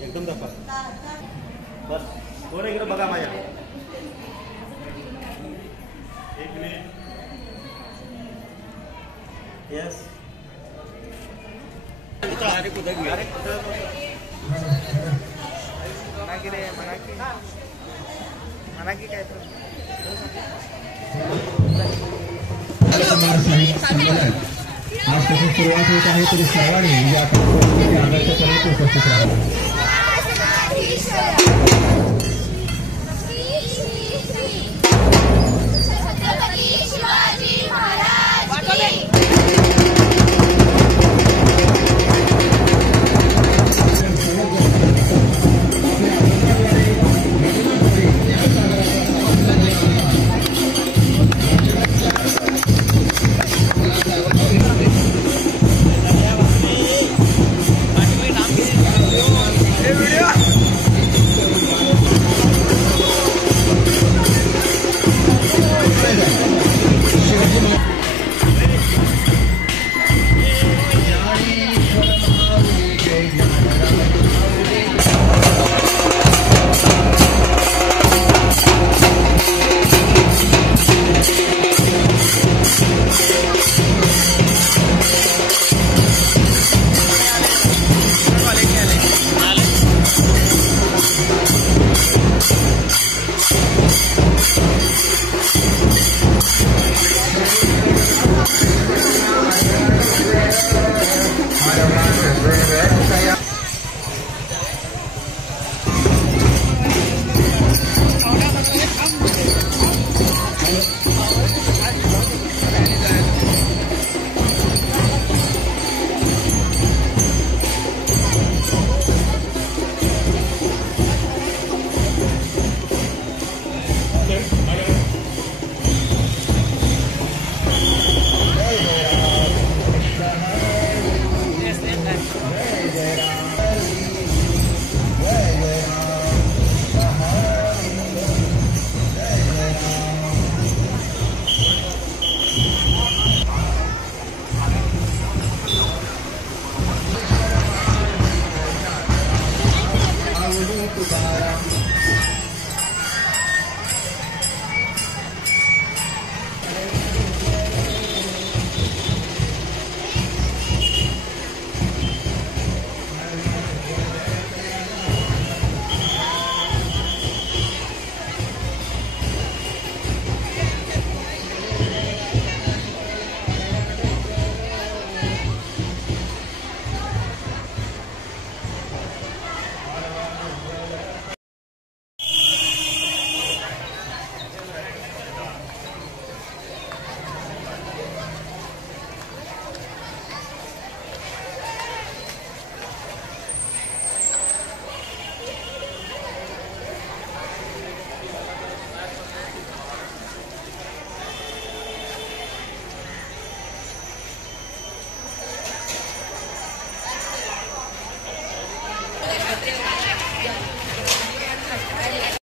एकदम दाखवा बस थोडं इकडे बघा माझ्या एक मिनिट यस अरे कुठे मना की काय आज त्याची सुरुवात होत आहे तरी सर्वांनी या कार्यक्रमाच्या आदर्शपर्यंत उपस्थित राहावे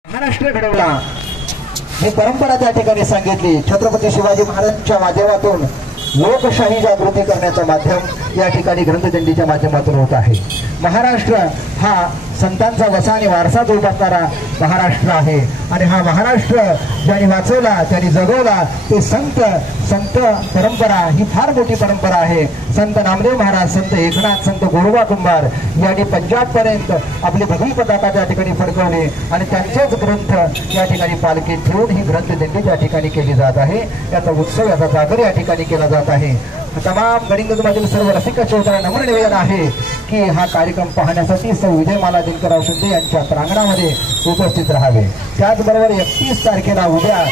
महाराष्ट्र घडवला ही परंपरा त्या ठिकाणी सांगितली। छत्रपती शिवाजी महाराजांच्या माध्यमातून लोकशाही जागृती करण्याचं माध्यम या ठिकाणी ग्रंथदिंडीच्या माध्यमातून होत आहे। महाराष्ट्र हा संतांचा वसा आणि वारसा जोपासणारा महाराष्ट्र आहे. आणि हा महाराष्ट्र ज्यांनी वाचवला, ज्यांनी जगवला ते संत परंपरा ही फार मोठी परंपरा आहे. संत नामदेव महाराज, संत एकनाथ, संत गोरोबा कुंभार यांनी पंजाब पर्यंत आपली भगवी पताका त्या ठिकाणी फडकवली आणि त्यांचेच ग्रंथ या ठिकाणी पालखीत ठेवून ही ग्रंथ दिंडी त्या ठिकाणी केली जात आहे. याचा उत्सव, याचा जागर या ठिकाणी केला जात आहे. तमाम गडिंगजमधील सर्व रसिक श्रोत्यांना नम्र निवेदन आहे की हा कार्यक्रम पाहण्यासाठी सौ विजयमाला दिनकरराव शिंदे यांच्या प्रांगणामध्ये उपस्थित राहावे. त्याचबरोबर 31 तारखेला उद्या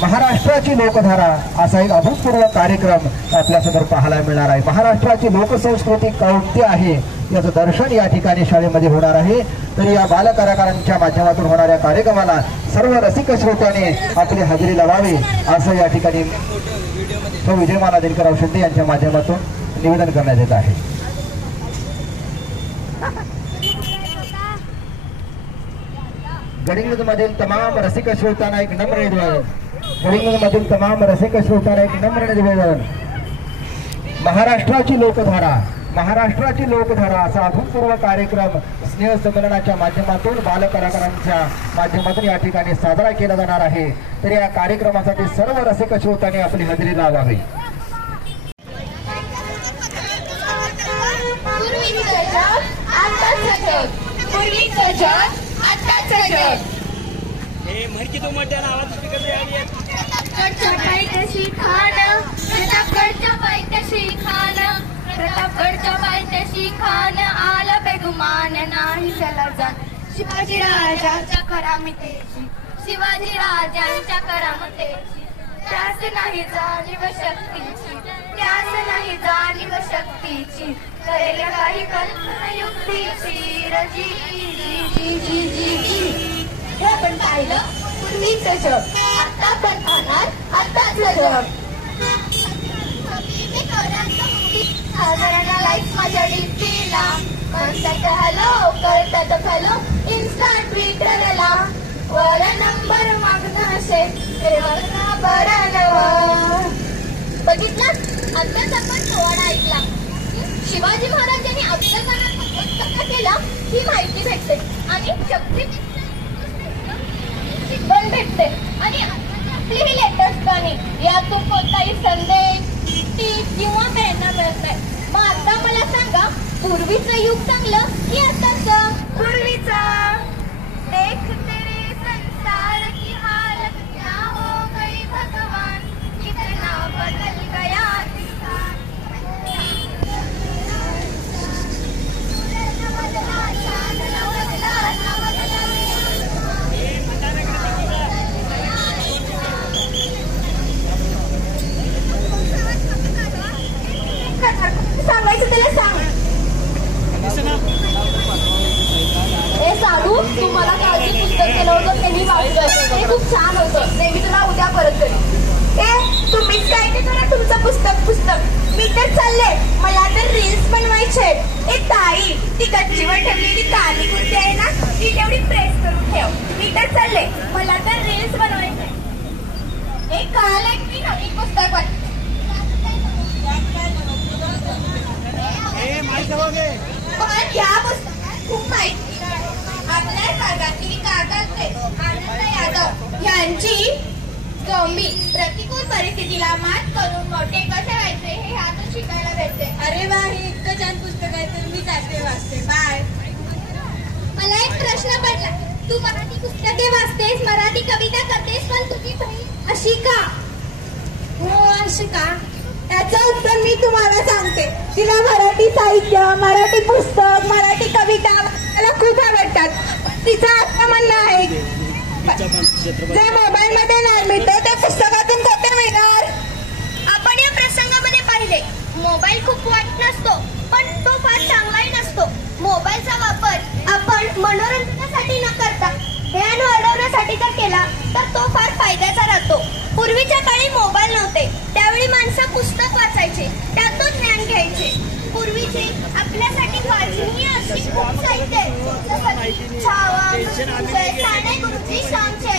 महाराष्ट्राची लोकधारा असा एक अभूतपूर्व कार्यक्रम आपल्यासमोर पाहायला मिळणार आहे. महाराष्ट्राची लोकसंस्कृती कोणती आहे याचं दर्शन या ठिकाणी शाळेमध्ये होणार आहे. तरी या बालकलाकारांच्या माध्यमातून होणाऱ्या कार्यक्रमाला सर्व रसिक श्रोत्याने आपली हजेरी लावावी असं या ठिकाणी सौ विजयमाला दिनकरराव शिंदे यांच्या माध्यमातून निवेदन करण्यात येत आहे. गडिंग्लजमधील तमाम रसिक श्रोत्यांना एक नम्र निवेदन, गडिंग्लजमधील तमाम रसिक श्रोत्यांना एक नम्र निवेदन. महाराष्ट्राची लोकधारा असा अभूतपूर्व कार्यक्रम स्नेह संमेलनाच्या माध्यमातून बालकलाकारांच्या माध्यमातून या ठिकाणी साजरा केला जाणार आहे. तर या कार्यक्रमासाठी सर्व रसिक श्रोत्यांनी आपली हजेरी लावावी. प्रतापगडच्या पायथ्याशी खान आला बेगुमान नाही त्याला जाण. शिवाजी राजांच्या करामतीची, शिवाजी राजांच्या करामतीची त्यास नाही जाणीव शक्तीची, त्यास नाही जाणीव शक्तीची करेल काही कल्पना युक्तीची रजी जी जी जी जी. हे आपण पाहिलं पूर्वीचं जग, आता पण पाहणार आताचं जग. हजारांना लाईक माझ्या डीपीला म्हणतात हॅलो, करतात फॉलो इन्स्टा ट्विटरला. वर नंबर मागणं असेल तेव्हा बरं नवं. बघितलं, आताच आपण पोवाडा ऐकला. शिवाजी महाराजांनी अफजलखानात कसा केला ही माहिती भेटते आणि शक्ती पण भेटते. आणि आपली ही लेटेस्ट गाणी यातून कोणताही संदेश किंवा प्रेरणा मिळत नाही. मग आता मला सांगा, पूर्वीचं युग चांगलं की आताचं? पूर्वीचं. देख तेरे संसार की हालत क्या हो गई भगवान, कितना बदल गया इंसान. सांगायचं त्याला सांग. हे साधू, तू मला काल जे पुस्तक केलं होतं ते मी वाचलं, ते खूप छान होतं. ते मी तुला उद्या परत करेन. तुम्हीच काय ते करा तुमचं पुस्तक. मी तर चालले, मला तर रील्स बनवायचे. ए ताई, ती गच्चीवर ठेवलेली काली कुर्ती आहे ना, ती तेवढी प्रेस करून ठेव. मी तर चालले, मला तर रील्स बनवायचे. एक काल एक मी नवीन पुस्तक वाच. या पुस्तकात खूप माहिती आपल्या भागातील काकाचे आनंद यादव यांची गंभीर प्रतिकूल परिस्थितीला मात करून मोठे कसे व्हायचे हे ह्यातून शिकायला भेटते. अरे वा, हे इतकं छान पुस्तक आहे तर मी जाते वाचते. बाय. मला एक प्रश्न पडला, तू मराठी पुस्तके वाचतेस, मराठी कविता करतेस, पण तुझी बहीण अशी का? हो, अशी का? याचं उत्तर मी तुम्हाला सांगते. तिला मराठी साहित्य, मराठी पुस्तक, मराठी कविता मला खूप आवडतात. तिचं असं म्हणणं आहे, जे मोबाईल मध्ये नाही मिळतं ते पुस्तकातून कुठे मिळणार? आपण या प्रसंगामध्ये पाहिले, मोबाईल खूप वाईट नसतो, पण तो फार चांगलाही नसतो. मोबाईलचा वापर आपण मनोरंजनासाठी न करता ज्ञान वाढवण्यासाठी जर केला तर तो फार फायद्याचा राहतो. पूर्वीच्या काळी मोबाईल नव्हते, त्यावेळी माणसं पुस्तक वाचायचे, त्यातून ज्ञान घ्यायचे. पूर्वीचे आपल्यासाठी वाचनीय अशी खूप साहित्य आहे. छावा, साने गुरुजी, श्यामची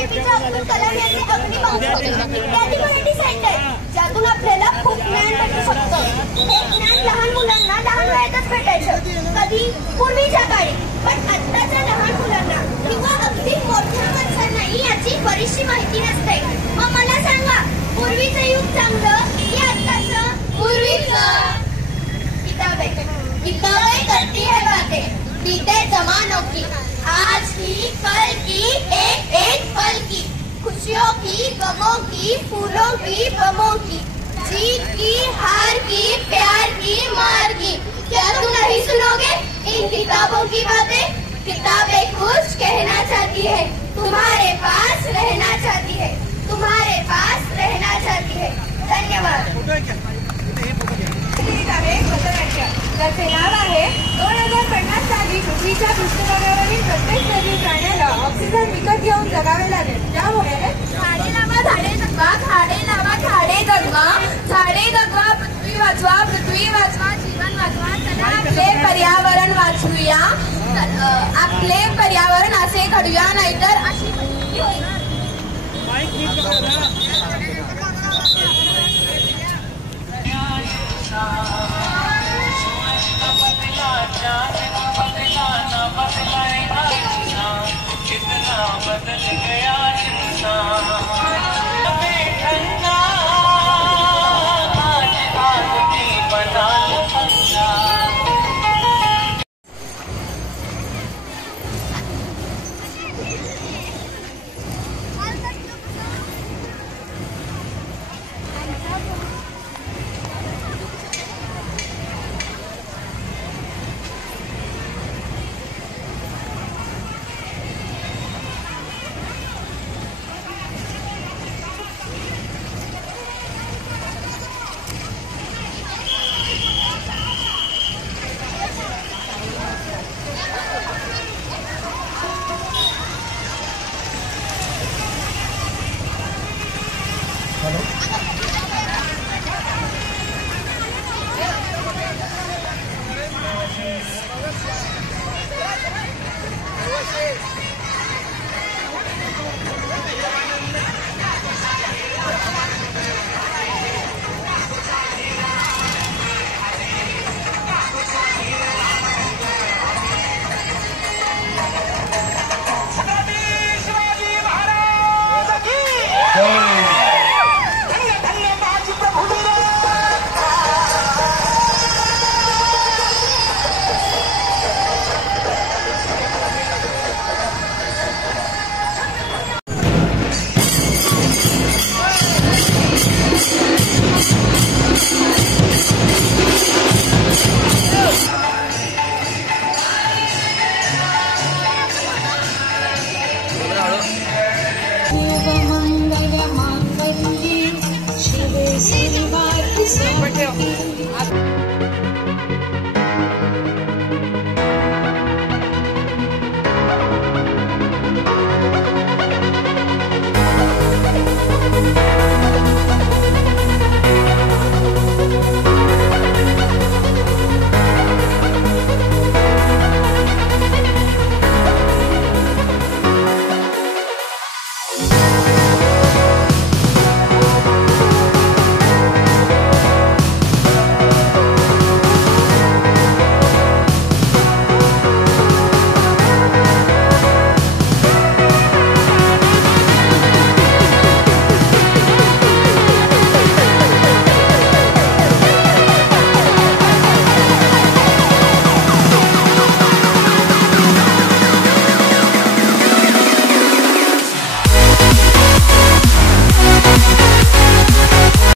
एपीजे अब्दुल कलाम यांचे अग्निबाण इत्यादी मराठी साहित्य आहे, ज्यातून आपल्याला खूप ज्ञान भेटू शकतं. हे ज्ञान लहान मुलांना लहान वयातच भेटायचं. कधी पूर्वीच्या काळी, पण आत्ताच्या लहान मुलांना किंवा अगदी मोठ्या माणसांनाही याची बरीचशी माहिती नसते. मग मला सांगा, पूर्वीचं युग चांगलं की आत्ताचं? पूर्वीचं. किताबें करती है बातें, बीते जमानों की, आज की कल की, एक एक पल की, खुशियों की गमों की, फूलों की बमों की, जीत की हार की, प्यार की मार की. क्या तुम नहीं सुनोगे इन किताबों की बातें? किताबें कुछ कहना चाहती है, तुम्हारे पास रहना चाहती है, तुम्हारे पास रहना चाहती है. धन्यवाद. त्याचे नाव आहे 2050 साली पृथ्वीच्या पृष्ठभागावरील प्रत्येक सजीव प्राण्याला ऑक्सिजन विकत घेऊन जगावे लागेल. त्यामुळे झाडे लावा झाडे जगवा, झाडे लावा झाडे जगवा, झाडे जगवा, पृथ्वी वाचवा, पृथ्वी वाचवा, जीवन वाचवा. चला आपले पर्यावरण वाचवूया, आपले पर्यावरण असे घडूया, नाहीतर अशी परिस्थिती होईल. बदल गया इंसान, ठंडा आज आदमी बना बंदा. मंगल मांगल्ये शिवे श्रीवात्सल्ये